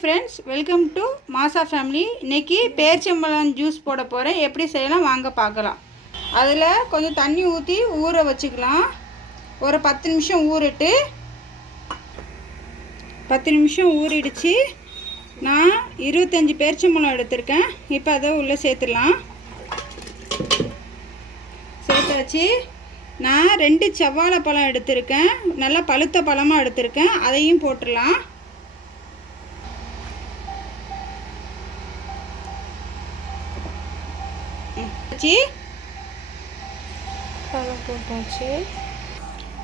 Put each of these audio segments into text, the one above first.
Friends, welcome to மாசா family. இன்றைக்கி பேரிச்சம்பழம் ஜூஸ் போட போகிறேன். எப்படி செய்யலாம் வாங்க பார்க்கலாம். அதில் கொஞ்சம் தண்ணி ஊற்றி ஊற வச்சுக்கலாம். ஒரு 10 நிமிஷம் ஊறிட்டு 10 நிமிஷம் ஊறிடுச்சு. நான் 25 பேரிச்சம்பழம் எடுத்திருக்கேன். இப்போ அதை உள்ளே சேர்த்துடலாம். சேர்த்தாச்சு. நான் 2 செவ்வாழை பழம் எடுத்திருக்கேன். நல்லா பழுத்த பழமாக எடுத்திருக்கேன். அதையும் போட்டுடலாம்.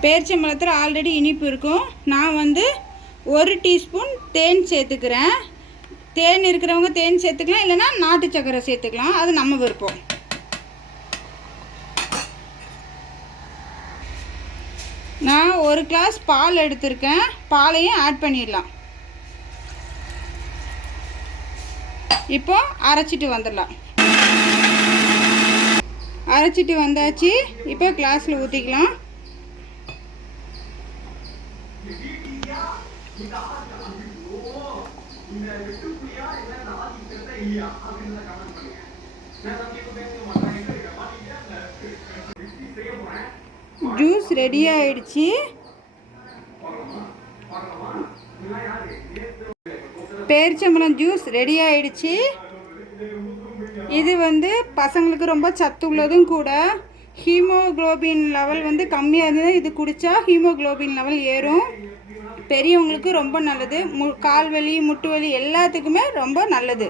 பேரிச்சம்பழத்தில் ஆல்ரெடி இனிப்பு இருக்கும். நான் 1 டீஸ்பூன் தேன் சேர்த்துக்கிறேன். தேன் இருக்கிறவங்க தேன் சேர்த்துக்கலாம், இல்லைன்னா நாட்டு சக்கரை சேர்த்துக்கலாம். அது நம்ம விருப்பம். நான் 1 கிளாஸ் பால் எடுத்திருக்கேன். பாலையும் ஆட் பண்ணிடலாம். இப்போ அரைச்சிட்டு வந்துடலாம். அரைச்சிட்டு வந்தாச்சு. இப்போ கிளாஸில் ஊற்றிக்கலாம். ஜூஸ் ரெடி ஆயிடுச்சு. பேரிச்சம்பழம் ஜூஸ் ரெடி ஆயிடுச்சு. இது பசங்களுக்கு ரொம்ப சத்து உள்ளதும் கூட. ஹீமோக்ளோபின் லெவல் கம்மியாக இருந்தது. இது குடித்தா ஹீமோக்ளோபின் லெவல் ஏறும். பெரியவங்களுக்கு ரொம்ப நல்லது. கால் வலி, முட்டு வலி எல்லாத்துக்குமே ரொம்ப நல்லது.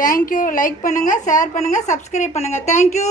தேங்க்யூ. லைக் பண்ணுங்கள், ஷேர் பண்ணுங்கள், சப்ஸ்கிரைப் பண்ணுங்கள். தேங்க்யூ.